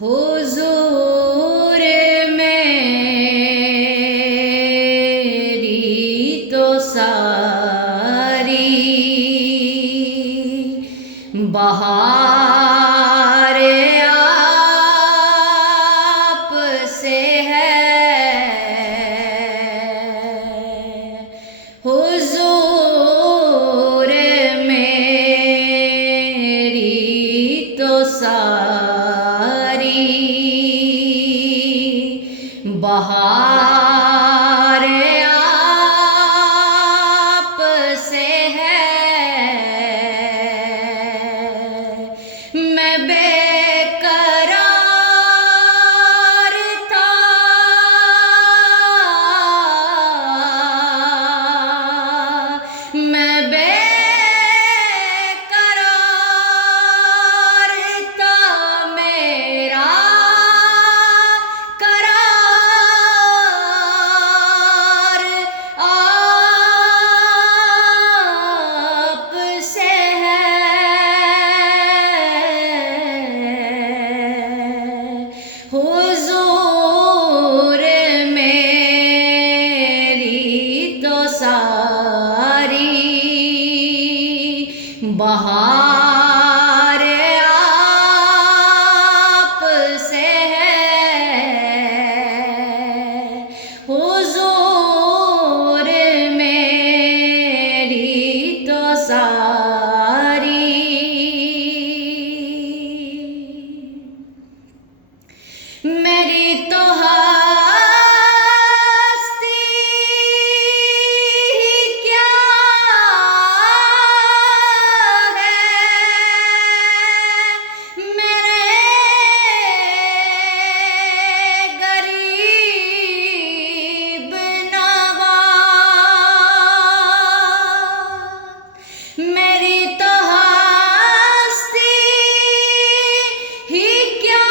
हुजूर मेरी तो सारी बहार आप से है। हुजूर मेरी तो सारी बहार आप से है। मैं बेकरार था, मैं बेकरार था, मेरा करार आप से है। हुजूर मेरी तो सारी बहार आप से है। हुजूर मेरी तो सारी मेरी तो हस्ती क्या है, मेरे गरीब नवाज। मेरी तो हस्ती ही क्या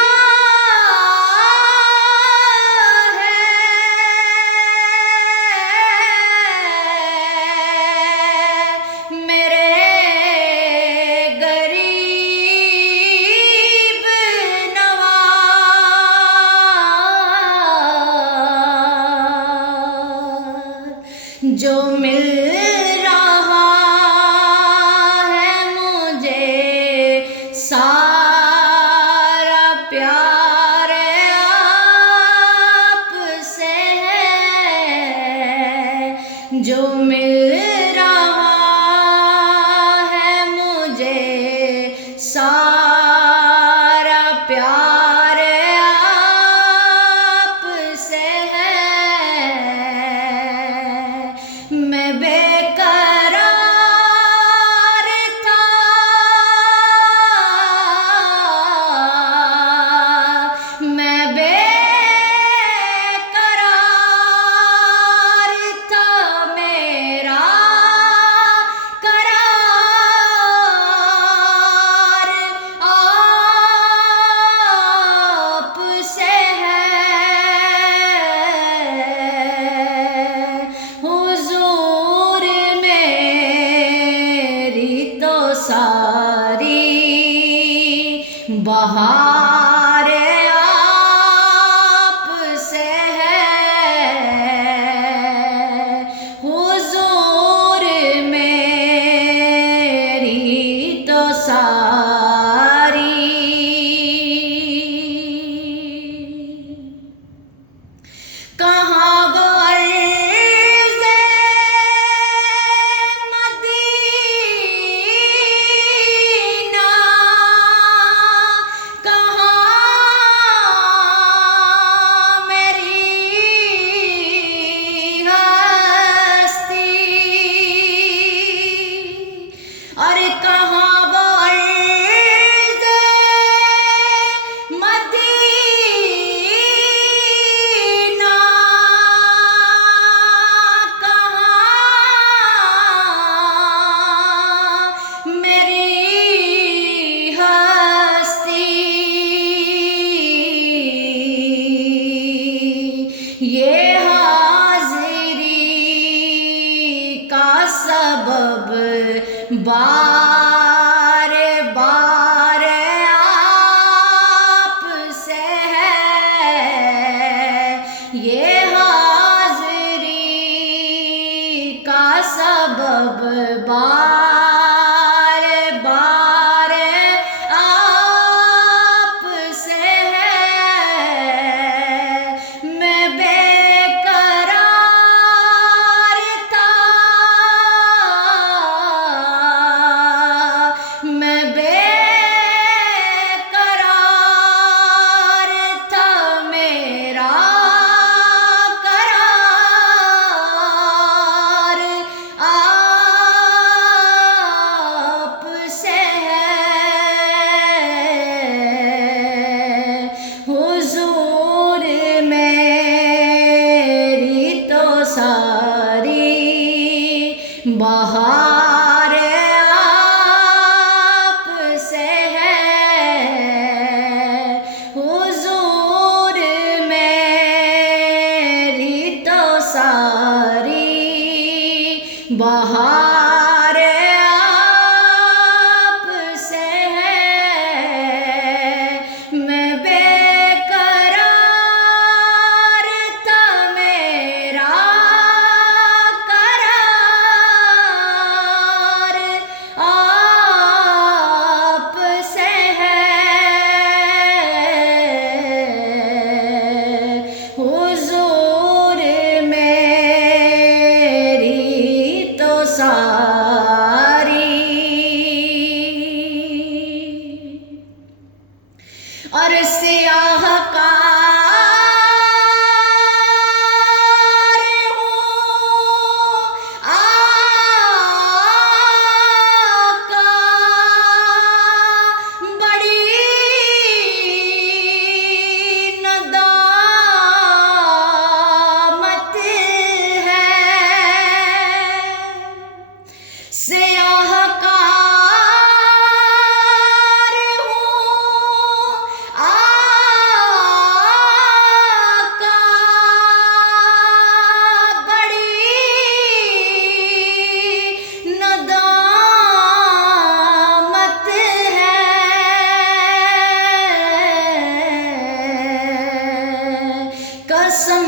कसम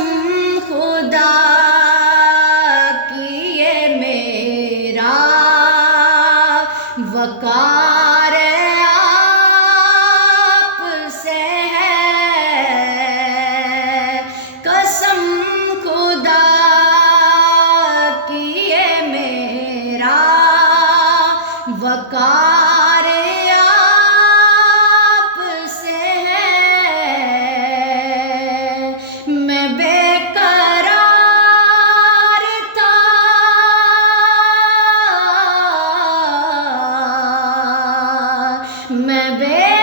खुदा की ये मेरा वकार आपसे है। कसम खुदा की ये मेरा वकार आपसे है। मैं बेकरार था, मैं बेकरार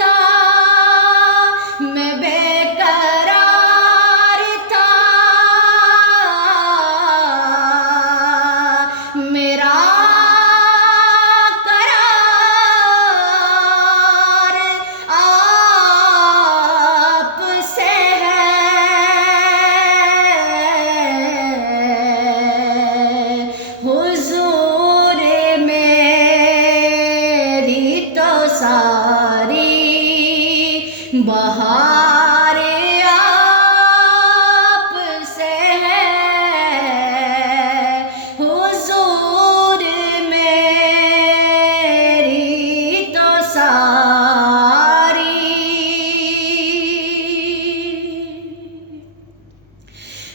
था, मैं बेकरार था। मेरा करार आपसे है। हुजूर मेरी तो सारी बहार आपसे है। हुजूर मेरी तो सारी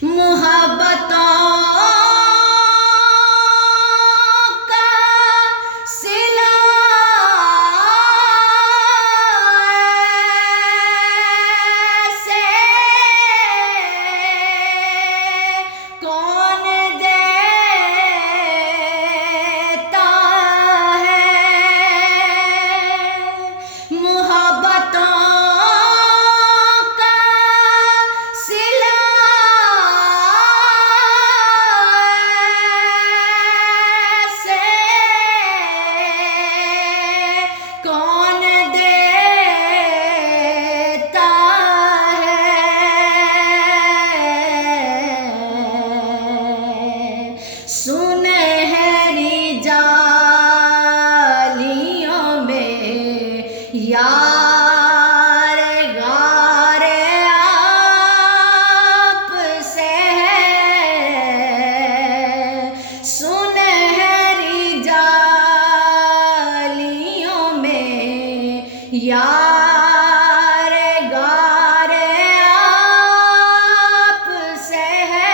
मोहब्बतों का सिला ऐसे कौन देता है। मोहब्बतों का सिला ऐसे कौन देता है। सुनहरी जालियों में यार गार आपसे है। सुनहरी जालियों में यार गार आपसे है।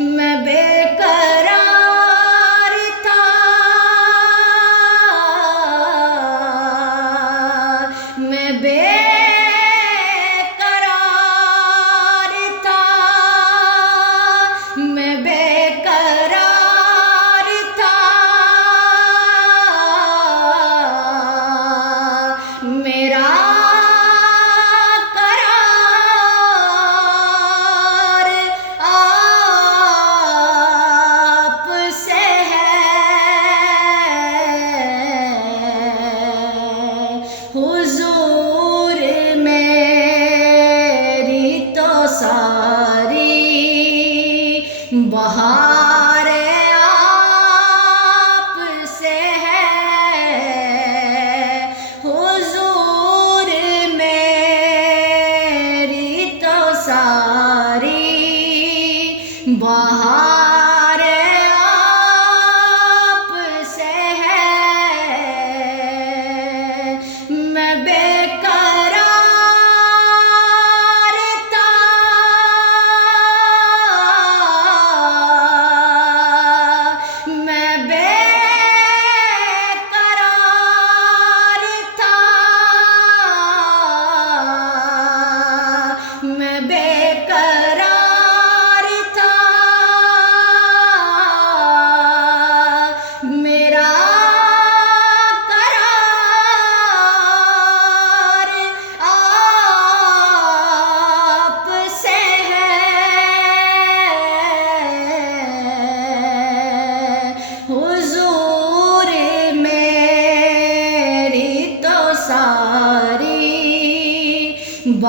मैं बेकरार था, मैं बेकरार था, मैं बेकरार था।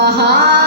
बहार